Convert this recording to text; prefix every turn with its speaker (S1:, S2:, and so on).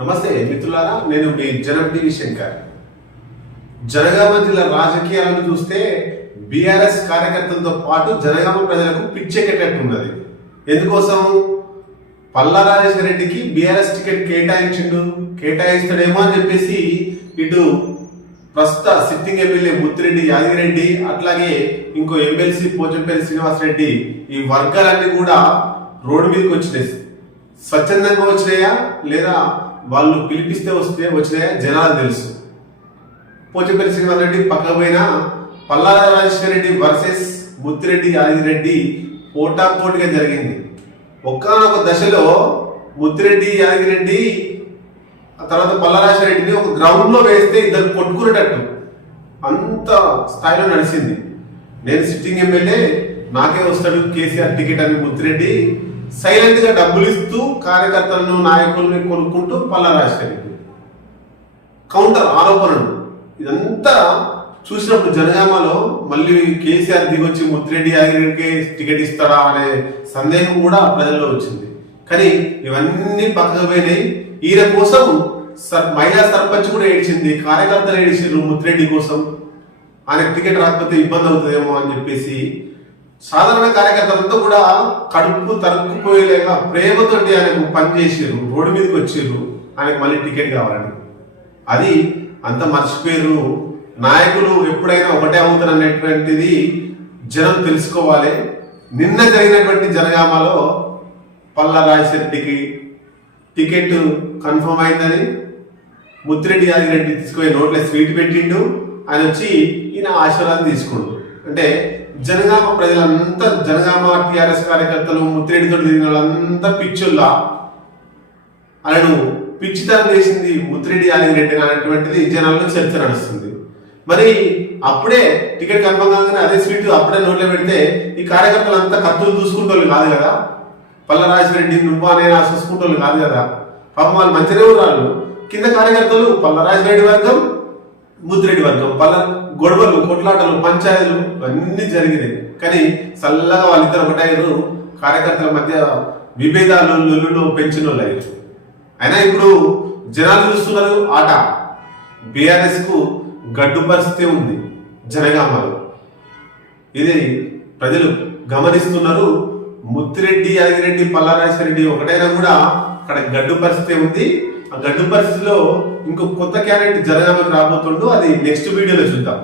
S1: నమస్తే మిత్రులారా నేను మీ జనం టీవీ శంకర్. జనగామ జిల్లా రాజకీయాలను చూస్తే బీఆర్ఎస్ కార్యకర్తలతో పాటు జనగామ ప్రజలకు పిచ్చెక్కేటట్టున్నది ఎందుకోసం? పల్లా రాజేశ్వర రెడ్డికి బీఆర్ఎస్ టికెట్ కేటాయించిండు కేటాయిస్తాడేమో అని చెప్పేసి ఇటు ప్రస్తుత సిట్టింగ్ ఎమ్మెల్యే ముత్తిరెడ్డి యాదగిరెడ్డి అట్లాగే ఇంకో ఎమ్మెల్సీ పోచంపల్లి శ్రీనివాస్ రెడ్డి ఈ వర్గాలన్నీ కూడా రోడ్డు మీదకి వచ్చినాయి. స్వచ్ఛందంగా వచ్చినాయా? లేదా వాళ్ళు పిలిపిస్తే వస్తే వచ్చిన జనాలు తెలుసు. పోచంపల్లి శ్రీనివాస్ రెడ్డి పక్క పల్లాల రాజేశ్వర రెడ్డి వర్సెస్ ముత్తిరెడ్డి యాదగిరెడ్డి పోటాపోటీగా జరిగింది. ఒక్కనొక దశలో ముత్తిరెడ్డి యాదగిరెడ్డి తర్వాత పల్లరాజ రెడ్డిని ఒక గ్రౌండ్లో వేస్తే ఇద్దరు కొట్టుకునేటట్టు. అంత స్థాయిలో నడిచింది. నేను సిట్టింగ్ ఎమ్మెల్యే నాకే వస్తాడు కేసీఆర్ టికెట్ అని ముత్తిరెడ్డి. సైలెంట్గా డబ్బులు ఇస్తూ కార్యకర్తలను నాయకుల్ని కొనుక్కుంటూ పల్లా రాజశేఖర్ కౌంటర్ ఆరోపణలు. ఇదంతా చూసినప్పుడు జనగామలో మళ్ళీ కేసీఆర్ దిగొచ్చి ముత్తిరెడ్డి యాదగిరికి టికెట్ ఇస్తారా అనే సందేహం కూడా ప్రజల్లో వచ్చింది. కానీ ఇవన్నీ పక్కకు పోయినాయి. ఈయన కోసం సర్ మహిళా సర్పంచ్ కూడా ఏడ్చింది. కార్యకర్తలు ఏడిచిండ్రు ముత్తిరెడ్డి కోసం. ఆయన టికెట్ రాకపోతే ఇబ్బంది అవుతుందేమో అని చెప్పేసి సాధారణ కార్యకర్తలంతా కూడా కడుపు తరుక్కుపోయేలాగా ప్రేమతోటి ఆయనకు పనిచేసారు రోడ్డు మీదకి వచ్చారు ఆయనకు మళ్ళీ టికెట్ కావాలని అది అంత మర్చిపోయారు నాయకులు ఎప్పుడైనా ఒకటే అవుతారు అనేటువంటిది జనం తెలుసుకోవాలి. నిన్న జరిగినటువంటి జనగామలో పల్లా రాజశెట్టికి టికెట్ కన్ఫర్మ్ అయిందని ముత్తిరెడ్డి యాదిరెడ్డి తీసుకుపోయి నోట్లో స్వీట్ పెట్టిండు. ఆయన వచ్చి ఈయన ఆశీర్వాదం తీసుకుండు అంటే జనగామ ప్రజలంతా జనగామ టిఆర్ఎస్ కార్యకర్తలు ముత్తిరెడ్డితో తిరిగిన వాళ్ళంతా పిచ్చుల్లా. ఆయనను పిచ్చితనం చేసింది ముత్తిరెడ్డి యాదగిరెడ్డి అనేటువంటిది జనాల్లో చర్చ నడుస్తుంది. మరి అప్పుడే టికెట్ కన్ఫర్మ్ కాగానే అదే స్వీట్ అప్పుడే నోట్లో పెడితే ఈ కార్యకర్తలు అంతా కత్తులు చూసుకుంటోళ్ళు కాదు కదా? పల్లరాజరెడ్డి నువ్వు అనే చూసుకుంటోళ్ళు కాదు కదా? పాపం వాళ్ళు మంచిగా వాళ్ళు. కింద కార్యకర్తలు పల్లరాజరెడ్డి వర్గం ముద్రెడ్డి వర్గం పల్ల గొడవలు కొట్లాటలు పంచాయతీలు అన్నీ జరిగినాయి. కానీ చల్లగా వాళ్ళిద్దరు ఒకటయ్యారు. కార్యకర్తల మధ్య విభేదాలు లొల్లులు పెంచిన వాళ్ళు అయ్యారు. అయినా ఇప్పుడు జనాలు చూస్తున్నారు ఆట. బీఆర్ఎస్కు గడ్డు పరిస్థితి ఉంది జనగామలో. ఇది ప్రజలు గమనిస్తున్నారు. ముత్తిరెడ్డి యాదగిరెడ్డి పల్లారాజరెడ్డి ఒకటైనా కూడా అక్కడ గడ్డు పరిస్థితి ఉంది. ఆ గడ్డు పరిస్థితిలో ఇంకో కొత్త క్యాండిడేట్ జనగామకు రాబోతుండో. అది నెక్స్ట్ వీడియోలో చూద్దాం.